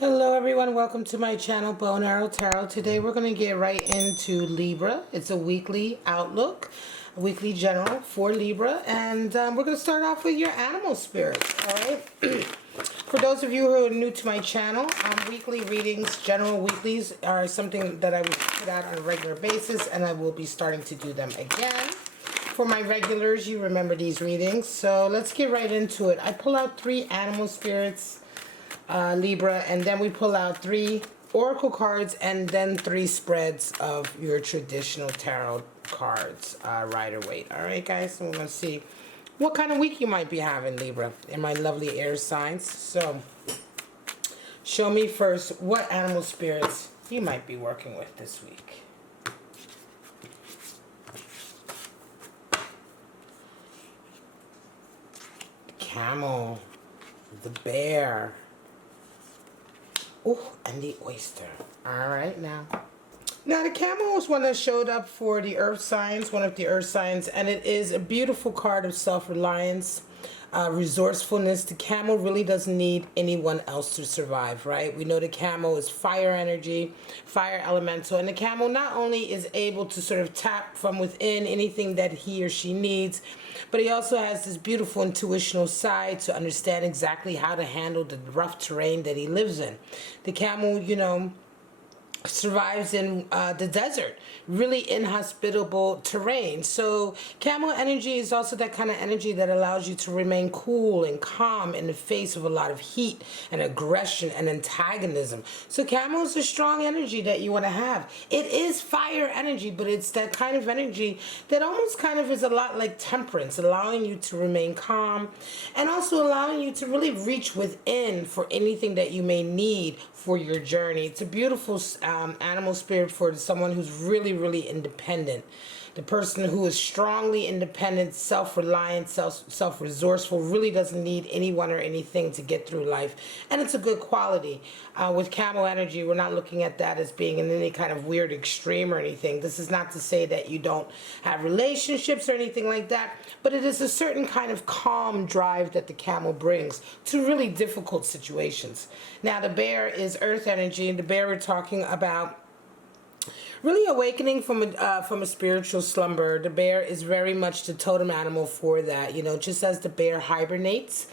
Hello everyone, welcome to my channel Bow and Arrow Tarot. Today we're going to get right into Libra. It's a weekly outlook, a weekly general for Libra, and we're going to start off with your animal spirits, alright? For those of you who are new to my channel, weekly readings, general weeklies, are something that I would put out on a regular basis, and I will be starting to do them again. For my regulars, you remember these readings, so let's get right into it. I pull out 3 animal spirits, Libra, and then we pull out 3 oracle cards and then 3 spreads of your traditional tarot cards, Rider-Waite. All right, guys, so we're going to see what kind of week you might be having, Libra, in my lovely air signs. So show me first what animal spirits you might be working with this week. The camel, the bear, oh, and the oyster. Alright, now the camel was one that showed up for the earth signs, one of the earth signs, and it is a beautiful card of self-reliance, resourcefulness. The camel really doesn't need anyone else to survive, right? We know the camel is fire energy, fire elemental, and the camel not only is able to sort of tap from within anything that he or she needs, but he also has this beautiful intuitional side to understand exactly how to handle the rough terrain that he lives in. The camel, you know, survives in the desert, really inhospitable terrain. So camel energy is also that kind of energy that allows you to remain cool and calm in the face of a lot of heat and aggression and antagonism. So camel is a strong energy that you want to have. It is fire energy, but it's that kind of energy that almost kind of is a lot like temperance, allowing you to remain calm and also allowing you to really reach within for anything that you may need for your journey. It's a beautiful animal spirit for someone who's really, really independent. The person who is strongly independent, self-reliant, self-resourceful, really doesn't need anyone or anything to get through life. And it's a good quality. With camel energy, we're not looking at that as being in any kind of weird extreme or anything. This is not to say that you don't have relationships or anything like that, but it is a certain kind of calm drive that the camel brings to really difficult situations. Now, the bear is earth energy, and the bear we're talking about really awakening from a spiritual slumber. The bear is very much the totem animal for that. You know, just as the bear hibernates,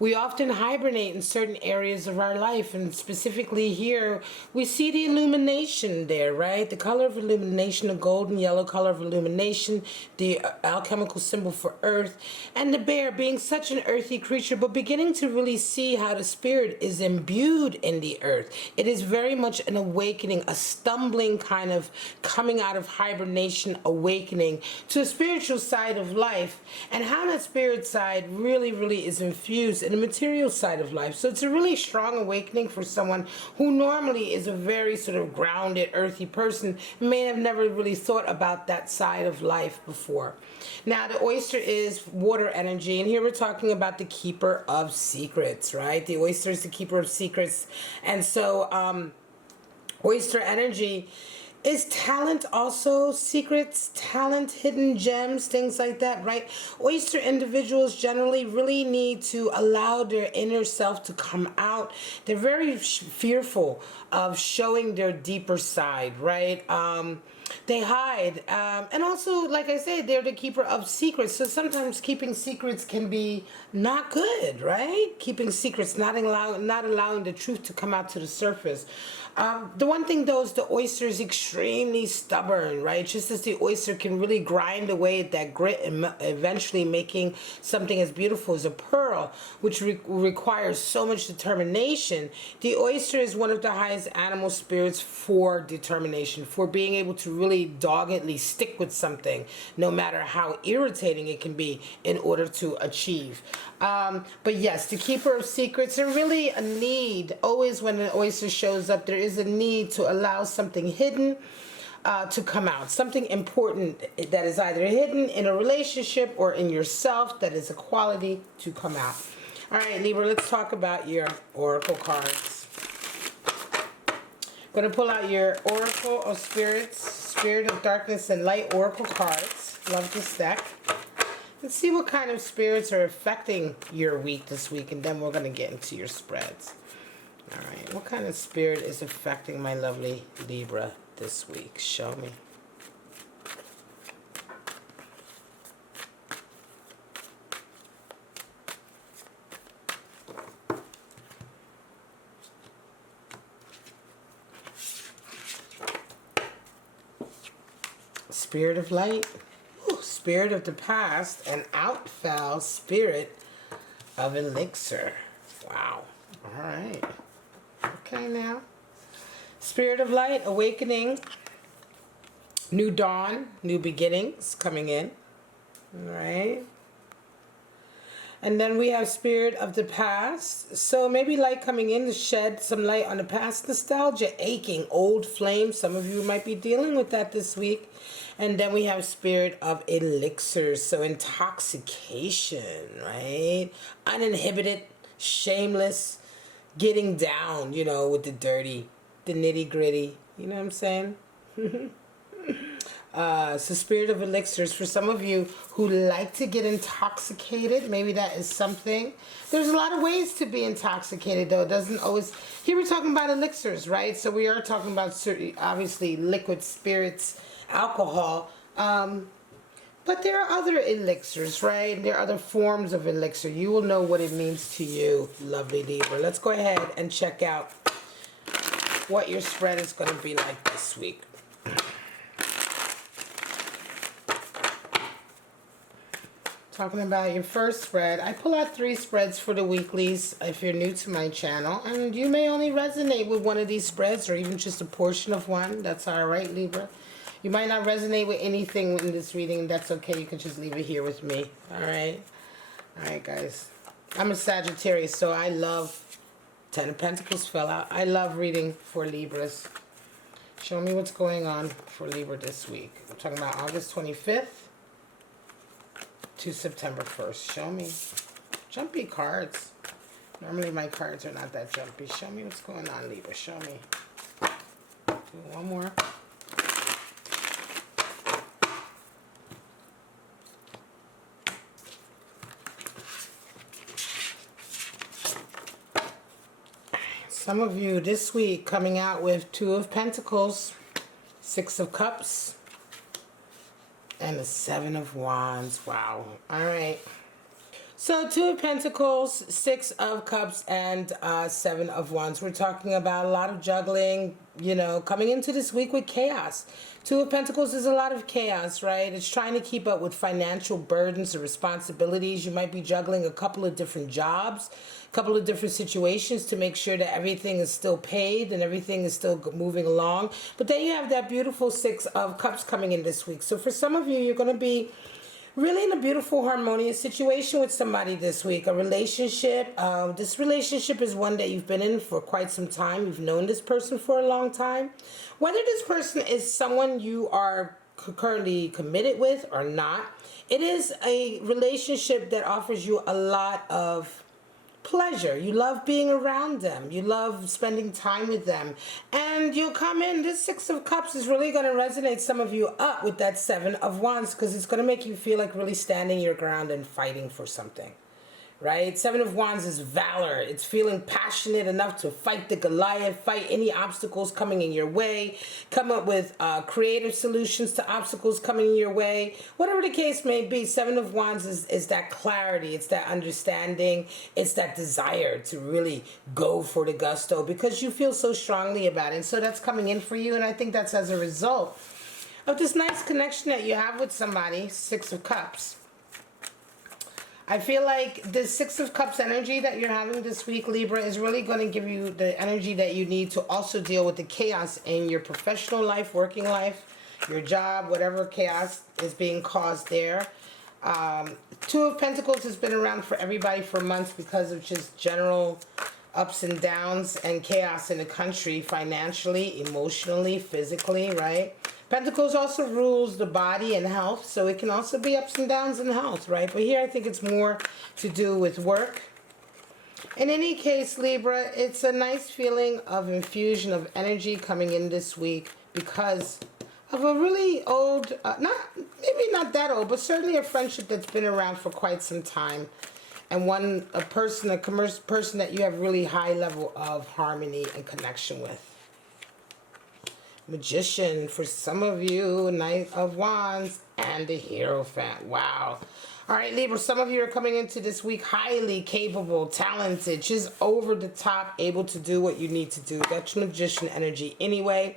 we often hibernate in certain areas of our life, and specifically here, we see the illumination there, right? The color of illumination, the golden yellow color of illumination, the alchemical symbol for earth, and the bear being such an earthy creature, but beginning to really see how the spirit is imbued in the earth. It is very much an awakening, a stumbling kind of coming out of hibernation, awakening to a spiritual side of life, and how that spirit side really, really is infused in the material side of life. So it's a really strong awakening for someone who normally is a very sort of grounded, earthy person, may have never really thought about that side of life before. Now, the oyster is water energy, and here we're talking about the keeper of secrets, right? The oyster is the keeper of secrets, and so oyster energy is talent, also secrets, talent, hidden gems, things like that, right? Oyster individuals generally really need to allow their inner self to come out. They're very fearful of showing their deeper side, right? They hide, and also, like I said, they're the keeper of secrets. So sometimes keeping secrets can be not good, right? Keeping secrets, not allowing the truth to come out to the surface. The one thing though is the oyster is extremely stubborn, right? Just as the oyster can really grind away at that grit and eventually making something as beautiful as a pearl, which requires so much determination. The oyster is one of the highest animal spirits for determination, for being able to really doggedly stick with something, no matter how irritating it can be, in order to achieve. But yes, the keeper of secrets, there's really a need. Always when an oyster shows up, there is a need to allow something hidden to come out. Something important that is either hidden in a relationship or in yourself, that is a quality, to come out. All right, Libra, let's talk about your oracle cards. I'm going to pull out your Oracle of Spirits, Spirit of Darkness and Light Oracle cards. Love this deck. Let's see what kind of spirits are affecting your week this week, and then we're going to get into your spreads. All right, what kind of spirit is affecting my lovely Libra this week? Show me. Spirit of light, ooh, spirit of the past, and out fell spirit of elixir. Wow. All right. Okay, now. Spirit of light, awakening, new dawn, new beginnings coming in. All right. And then we have spirit of the past. So maybe light coming in to shed some light on the past. Nostalgia, aching, old flames. Some of you might be dealing with that this week. And then we have spirit of elixirs. So intoxication, right? Uninhibited, shameless, getting down, you know, with the dirty, the nitty gritty. You know what I'm saying? So spirit of elixirs, for some of you who like to get intoxicated, maybe that is something. There's a lot of ways to be intoxicated, though. It doesn't always... Here we're talking about elixirs, right? So we are talking about certain, obviously, liquid spirits, alcohol. But there are other elixirs, right? There are other forms of elixir. You will know what it means to you, lovely Libra. Let's go ahead and check out what your spread is going to be like this week. Talking about your first spread, I pull out 3 spreads for the weeklies if you're new to my channel, and you may only resonate with one of these spreads or even just a portion of one. That's all right, Libra. You might not resonate with anything in this reading. That's okay. You can just leave it here with me. All right. All right, guys. I'm a Sagittarius, so I love... 10 of Pentacles fell out. I love reading for Libras. Show me what's going on for Libra this week. I'm talking about August 25th. To September 1st. Show me. Jumpy cards. Normally my cards are not that jumpy. Show me what's going on, Libra. Show me. Do one more. Some of you this week coming out with 2 of Pentacles, 6 of Cups, and the 7 of Wands. Wow. All right. So 2 of Pentacles, 6 of Cups, and 7 of Wands. We're talking about a lot of juggling, you know, coming into this week with chaos. 2 of Pentacles is a lot of chaos, right? It's trying to keep up with financial burdens and responsibilities. You might be juggling a couple of different jobs, a couple of different situations to make sure that everything is still paid and everything is still moving along. But then you have that beautiful 6 of Cups coming in this week. So for some of you, you're going to be really in a beautiful, harmonious situation with somebody this week. A relationship. This relationship is one that you've been in for quite some time. You've known this person for a long time. Whether this person is someone you are currently committed with or not, it is a relationship that offers you a lot of pleasure. You love being around them. You love spending time with them. And you'll come in, this 6 of Cups is really going to resonate some of you up with that 7 of Wands, because it's going to make you feel like really standing your ground and fighting for something. Right? 7 of Wands is valor. It's feeling passionate enough to fight the Goliath, fight any obstacles coming in your way, come up with creative solutions to obstacles coming in your way. Whatever the case may be, 7 of Wands is that clarity. It's that understanding. It's that desire to really go for the gusto because you feel so strongly about it. And so that's coming in for you. And I think that's as a result of this nice connection that you have with somebody, 6 of Cups. I feel like the 6 of Cups energy that you're having this week, Libra, is really going to give you the energy that you need to also deal with the chaos in your professional life, working life, your job, whatever chaos is being caused there. 2 of Pentacles has been around for everybody for months because of just general ups and downs and chaos in the country, financially, emotionally, physically, right? Pentacles also rules the body and health, so it can also be ups and downs in health, right? But here I think it's more to do with work. In any case, Libra, it's a nice feeling of infusion of energy coming in this week because of a really old, maybe not that old, but certainly a friendship that's been around for quite some time. and a person that you have really high level of harmony and connection with. Magician for some of you, Knight of Wands, and the Hierophant. Wow. All right, Libra, some of you are coming into this week highly capable, talented, just over the top, able to do what you need to do. That's Magician energy anyway.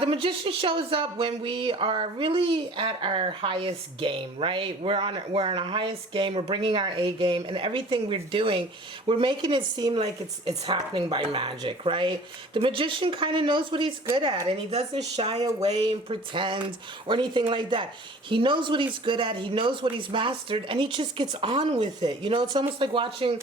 The Magician shows up when we are really at our highest game, right? We're on our highest game. We're bringing our A game, and everything we're doing, we're making it seem like it's happening by magic, right? The Magician kind of knows what he's good at, and he doesn't shy away and pretend or anything like that. He knows what he's good at. He knows what he's mastered, and he just gets on with it. You know, it's almost like watching,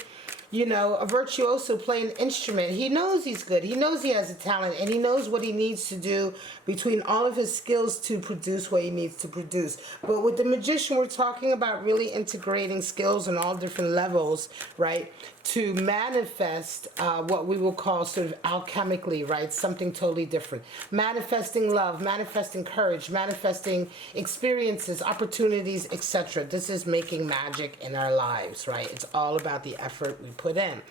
you know, a virtuoso play an instrument. He knows he's good. He knows he has a talent, and he knows what he needs to do between all of his skills to produce what he needs to produce. But with the Magician, we're talking about really integrating skills on all different levels, right, to manifest what we will call sort of alchemically, right, something totally different. Manifesting love, manifesting courage, manifesting experiences, opportunities, etc. This is making magic in our lives, right? It's all about the effort we put in.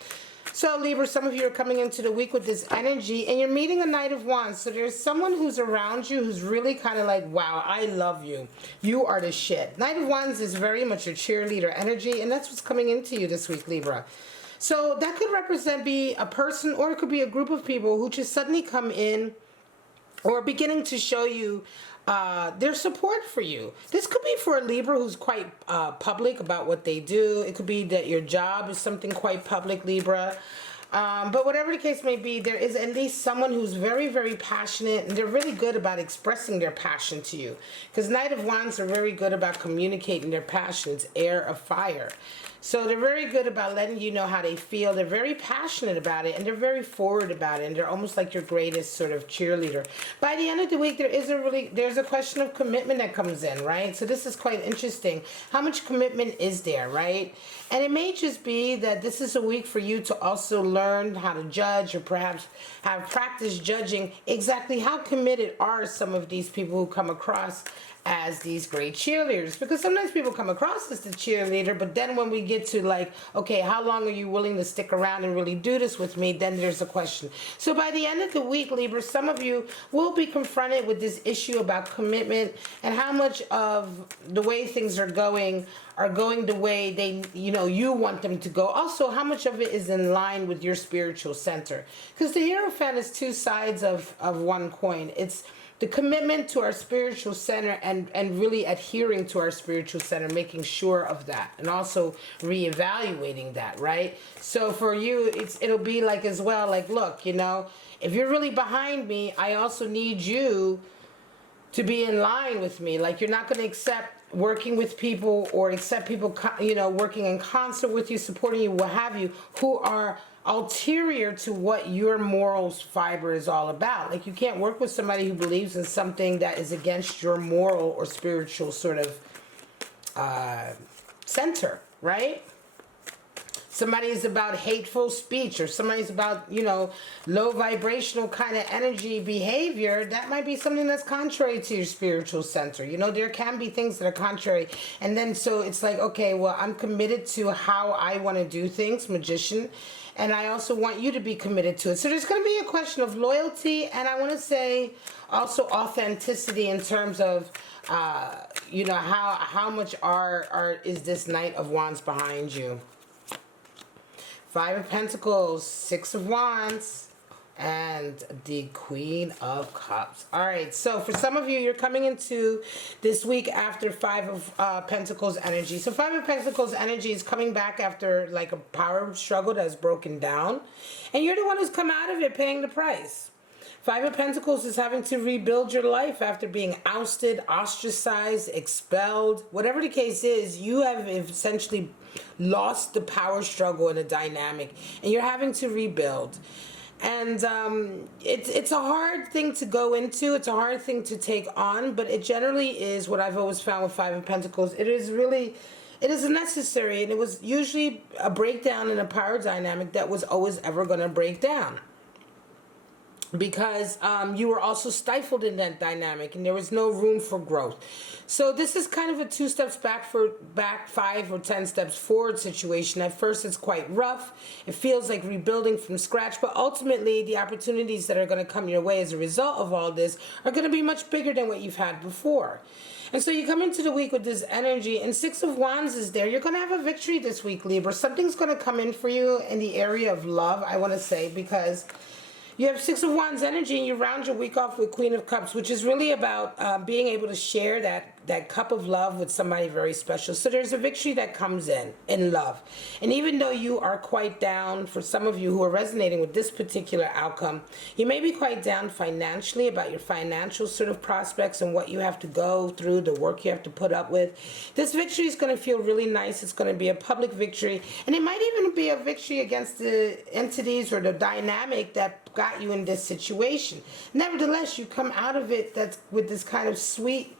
So Libra, some of you are coming into the week with this energy, and you're meeting a Knight of Wands. So there's someone who's around you who's really kind of like, wow, I love you. You are the shit. Knight of Wands is very much a cheerleader energy, and that's what's coming into you this week, Libra. So that could represent be a person, or it could be a group of people who just suddenly come in or beginning to show you their support for you. This could be for a Libra who's quite public about what they do. It could be that your job is something quite public, Libra. But whatever the case may be, there is at least someone who's very, very passionate, and they're really good about expressing their passion to you. Because Knight of Wands are very good about communicating their passion. It's air of fire. So they're very good about letting you know how they feel. They're very passionate about it, and they're very forward about it, and they're almost like your greatest sort of cheerleader. By the end of the week, there's a question of commitment that comes in, right? So this is quite interesting. How much commitment is there, right? And it may just be that this is a week for you to also learn how to judge, or perhaps have practice judging exactly how committed are some of these people who come across as these great cheerleaders. Because sometimes people come across as the cheerleader, but then when we get to like, okay, how long are you willing to stick around and really do this with me, then there's a question. So by the end of the week, Libra, some of you will be confronted with this issue about commitment and how much of the way things are going the way they, you know, you want them to go. Also, how much of it is in line with your spiritual center. Because the Hierophant is two sides of one coin. It's the commitment to our spiritual center and really adhering to our spiritual center, making sure of that, and also reevaluating that, right? So for you, it'll be like as well, like, look, you know, if you're really behind me, I also need you to be in line with me. Like, you're not going to accept working with people, or accept people, you know, working in concert with you, supporting you, what have you, who are ulterior to what your morals fiber is all about. Like, you can't work with somebody who believes in something that is against your moral or spiritual sort of center, right? Somebody's about hateful speech, or somebody's about, you know, low vibrational kind of energy behavior. That might be something that's contrary to your spiritual center. You know, there can be things that are contrary. And then so it's like, okay, well, I'm committed to how I want to do things, Magician. And I also want you to be committed to it. So there's going to be a question of loyalty, and I want to say also authenticity in terms of, you know, how much is this Knight of Wands behind you. Five of Pentacles, Six of Wands, and the Queen of Cups. All right, so for some of you, you're coming into this week after Five of Pentacles energy. So Five of Pentacles energy is coming back after like a power struggle that's broken down, and you're the one who's come out of it paying the price. Five of Pentacles is having to rebuild your life after being ousted, ostracized, expelled. Whatever the case is, you have essentially lost the power struggle in a dynamic, and you're having to rebuild. And it's a hard thing to go into. It's a hard thing to take on, but it generally is what I've always found with Five of Pentacles. It is necessary, and it was usually a breakdown in a power dynamic that was always ever going to break down. because you were also stifled in that dynamic and there was no room for growth. So this is kind of a 2 steps back 5 or 10 steps forward situation. At first it's quite rough. It feels like rebuilding from scratch, but ultimately the opportunities that are going to come your way as a result of all this are going to be much bigger than what you've had before. And so you come into the week with this energy, and 6 of Wands is there. You're going to have a victory this week, Libra. Something's going to come in for you in the area of love, I want to say, because you have 6 of Wands energy and you round your week off with Queen of Cups, which is really about being able to share that cup of love with somebody very special. So there's a victory that comes in love. And even though you are quite down, for some of you who are resonating with this particular outcome, you may be quite down financially about your financial sort of prospects and what you have to go through, the work you have to put up with. This victory is going to feel really nice. It's going to be a public victory. And it might even be a victory against the entities or the dynamic that got you in this situation. Nevertheless, you come out of it that's with this kind of sweet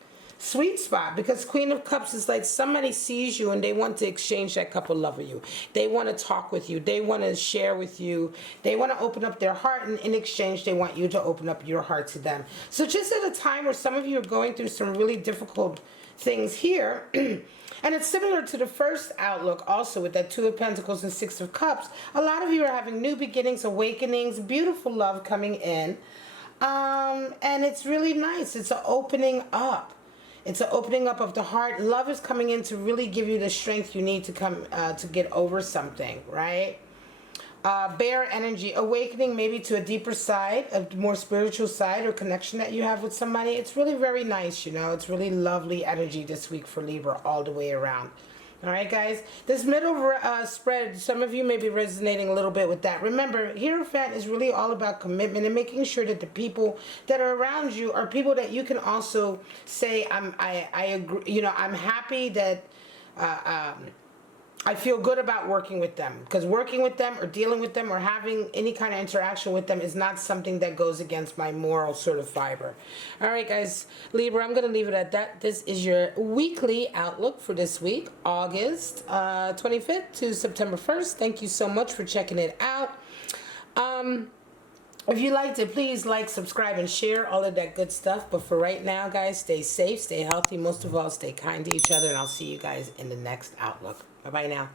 spot, because Queen of Cups is like somebody sees you and they want to exchange that cup of love with you. They want to talk with you. They want to share with you. They want to open up their heart, and in exchange they want you to open up your heart to them. So just at a time where some of you are going through some really difficult things here, and it's similar to the first outlook also with that 2 of Pentacles and 6 of Cups, a lot of you are having new beginnings, awakenings, beautiful love coming in, and it's really nice. It's an opening up. It's an opening up of the heart. Love is coming in to really give you the strength you need to come to get over something, right? Bear energy, awakening maybe to a deeper side, a more spiritual side or connection that you have with somebody. It's really very nice, you know. It's really lovely energy this week for Libra all the way around. All right, guys. This middle spread, some of you may be resonating a little bit with that. Remember, Hierophant is really all about commitment and making sure that the people that are around you are people that you can also say, I agree, you know, I'm happy that I feel good about working with them, because working with them or dealing with them or having any kind of interaction with them is not something that goes against my moral sort of fiber. All right, guys, Libra, I'm going to leave it at that. This is your weekly outlook for this week, August 25th to September 1st. Thank you so much for checking it out. If you liked it, please like, subscribe, and share, all of that good stuff. But for right now, guys, stay safe, stay healthy. Most of all, stay kind to each other, and I'll see you guys in the next outlook. Bye-bye now.